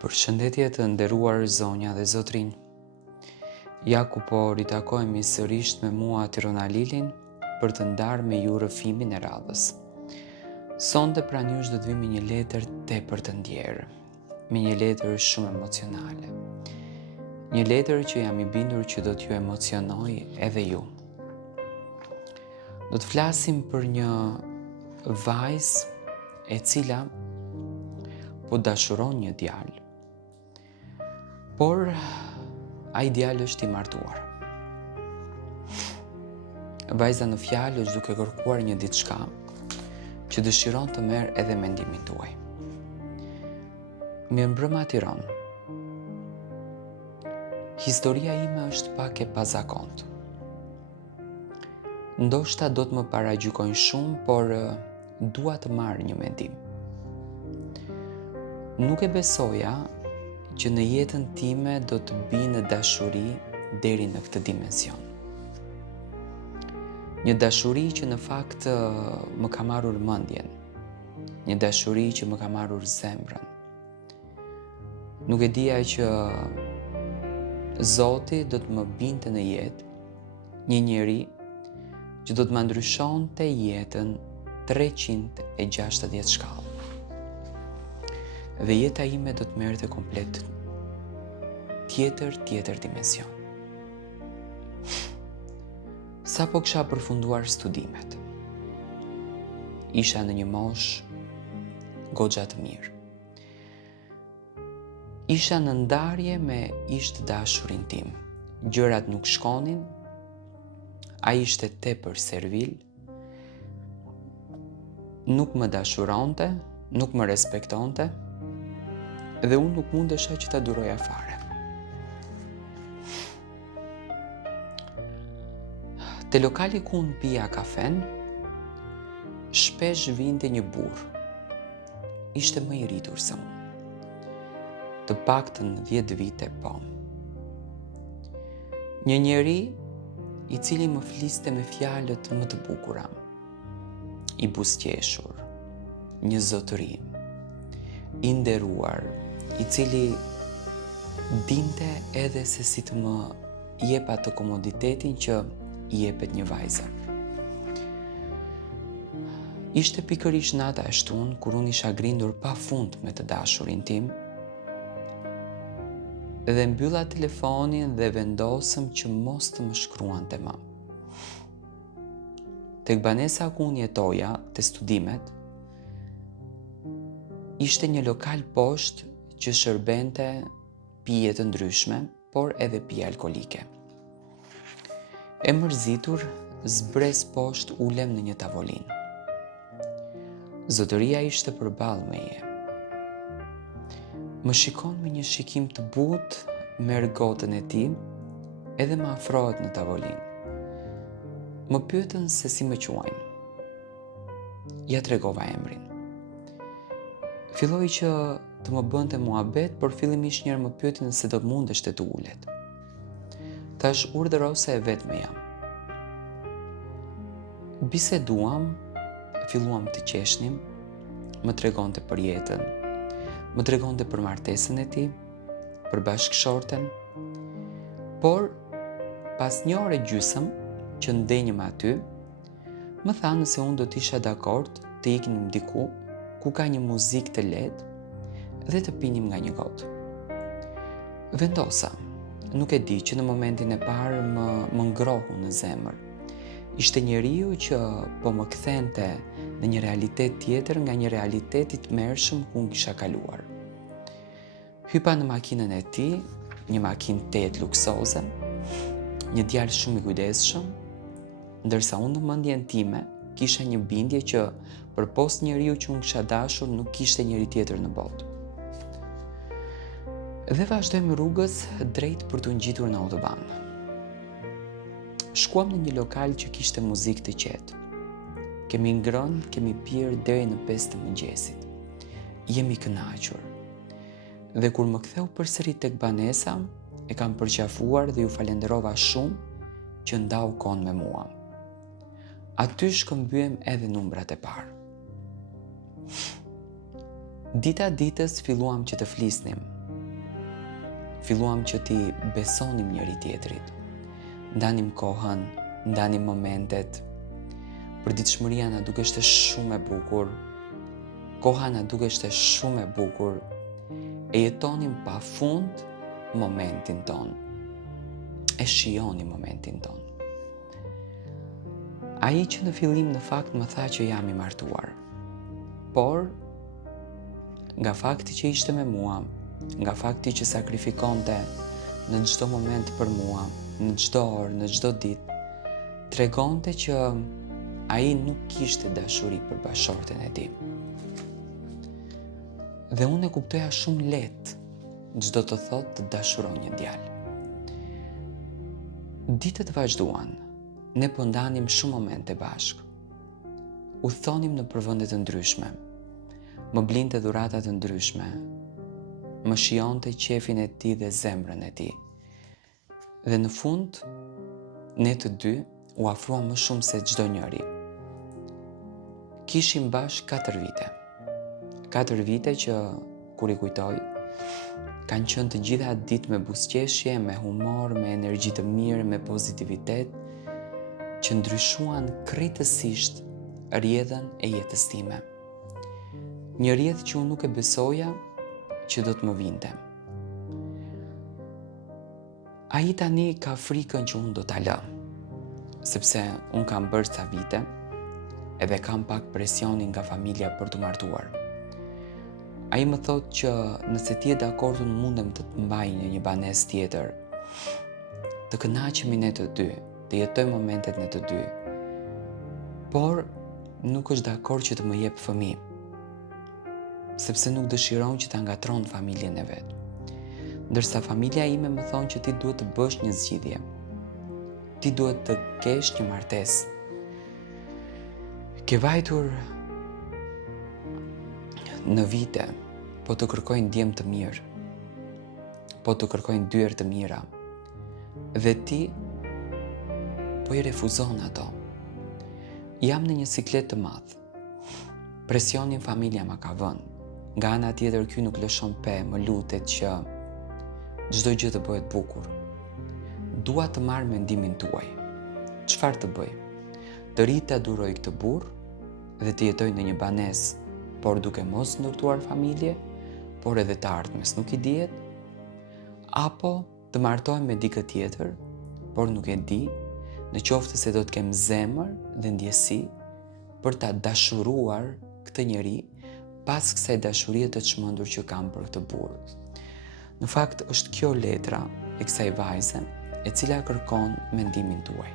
Përshëndetje të nderuar zonja dhe zotrinj. Ja ku po ritakojmë sërish me mua Tirona Lilin për të ndarë me ju rrëfimin e radhës. Sonte pranë jush do të vim me një letër tepër të ndjerë, me një letër shumë emocionale. Një letër që jam I bindur që do t'ju emocionoj edhe ju. Do të flasim për një vajzë e cila po dashuron një djalë. Por ai djalë është I martuar. Vajza në fjalë është duke kërkuar një diçka që dëshiron të merr edhe mendimin tuaj. Mirëmbrëma Tiranë. Historia ime është pak e pazakontë. Ndoshta do të më paragjykojnë shumë, por dua të marr një mendim. Nuk e besoja që në jetën time do të bi në dashuri deri në këtë dimension. Një dashuri që në fakt më ka marrur mendjen. Një dashuri që më ka marrur zemrën. Nuk e dija që Zoti do të më binte në jetë një njeri që do të më ndryshonte jetën 360 shkallë. Dhe jeta ime do të merrte komplet tjetër dimension. Sa po kisha përfunduar studimet. Isha në një moshë goxha të mirë. Isha në ndarje me ish dashurin tim. Gjërat nuk shkonin, ai ishte tepër servil, nuk më dashuronte, nuk më respektonte, dhe unë nuk mundesha që ta duroja fare. Te lokali ku unë pija kafen, shpesh vinte një burr. Ishte më I rritur se unë. Të paktën 10 vite po. Një njeri I cili më fliste me fjalët më të bukura, I buzëqeshur, një zotëri, I nderuar, I cili dinte edhe se si të më jep atë komoditetin që I jepet një vajze. Ishte pikërisht nata e shtunë kur unë isha grindur pafund me të dashurin tim, dhe mbylla telefonin dhe vendosëm që mos të më shkruante më. Tek banesa ku unë jetoja, te studimet, ishte një lokal poshtë që shërbente pije të ndryshme, por edhe pije alkolike. E mërzitur, zbres poshtë ulem në një tavolinë. Zotëria ishte përballë meje. Më shikon me një shikim të butë, merr gotën e tij, edhe më afrohet në tavolinë. Më pyetën se si më quajnë. Ja tregova emrin. Filloi që të më bënte muhabet, por fillimisht njëherë më pyeti nëse do të mundesh të ulet. Thash urdhëro se e vetme jam. Biseduam, filluam të qeshnim, më tregonte për jetën, më tregonte për martesën e tij, për bashkëshorten, por pas një ore gjysëm që ndenjëm aty, më tha nëse unë do t'isha dakord të iknim diku ku ka një muzikë të lehtë dhe të pinim nga një gotë. Vendosa, nuk e di që në momentin e parë më ngrohu në zemër. Ishte njeriu që po më kthente në një realitet tjetër nga një realitet I tmerrshëm ku unë kisha kaluar. Hypa në makinën e tij, një makinë tetë luksoze, një djalë shumë I kujdesshëm, ndërsa unë në mendjen time kisha një bindje që përpos njeriu që unë kisha dashur nuk kishte njeri tjetër në botë. Dhe vazhdojmë rrugës drejt për të ngjitur në autoban. Shkuam në një lokal që kishte muzikë të qetë. Kemi ngrënë, kemi pirë deri në 5 të mëngjesit. Jemi kënaqur. Dhe kur më ktheu përsëri tek banesa, e kam përqafuar dhe ju falenderova shumë që ndau kohën me mua. Aty shkëmbyem edhe numrat e parë. Dita ditës filluam që të flisnim. filluam që ti besonim njëri tjetrit. Ndanim kohën, ndanim momentet. Përditshmëria na dukeshte shumë e bukur. Koha na dukeshte shumë e bukur. E jetonim pafund momentin ton. E shijonim momentin ton. Ai që në fillim në fakt më tha që jam i martuar. Por, nga fakti që ishte me mua, nga fakti që sakrifikonte në çdo moment për mua, në çdo orë, në çdo ditë, tregonte që ai nuk kishte dashuri për bashorten e tij. Dhe unë e kuptoja shumë lehtë çdo të thotë të dashuron një djalë. Ditët vazhduan, ne po ndanim shumë momente bashkë. U thonim në vende të ndryshme, më blinte dhurata të ndryshme, më shijonte qefin e tij dhe zemrën e tij. Dhe në fund, ne të dy u afruam më shumë se çdo njeri. Kishim bashkë 4 vite. 4 vite që, kur i kujtoj, kanë qenë të gjitha ditë me buzëqeshje, me humor, me energji të mirë, me pozitivitet, që ndryshuan krejtësisht rrjedhën e jetës time. Një rrjedhë që unë nuk e besoja që do të më vinte. Ai tani ka frikën që unë do ta lë, sepse unë kam bërë ca vite, edhe kam pak presionin nga familja për të martuar. Ai më thotë që nëse ti je dakord, unë mundem të të mbaj në një banesë tjetër, të kënaqemi ne të dy, të jetojmë momentet ne të dy. Por nuk është dakord që të më jep fëmijë, sepse nuk dëshiron që ta ngatron familjen e vet. Ndërsa familja ime më thonë që ti duhet të bësh një zgjidhje. Ti duhet të kesh një martesë. Ke vajtur në vite, po të kërkojnë djem të mirë, po të kërkojnë dyer të mira, dhe ti po i refuzon ato. Jam në një siklet të madh. Presionin familja ma ka vënë. Nga ana tjetër ky nuk lëshon pe, më lutet që çdo gjë të bëhet bukur. Dua të marr mendimin tuaj. Çfarë të bëj? Të ri ta duroj këtë burr dhe të jetoj në një banesë, por duke mos ndërtuar familje, por edhe të ardhmes nuk i dihet, apo të martohem me dikë tjetër, por nuk e di, në qoftë se do të kem zemër dhe ndjesi për ta dashuruar këtë njeri pas kësaj dashurie të çmendur që kam për këtë burr. Në fakt është kjo letra e kësaj vajze e cila kërkon mendimin tuaj.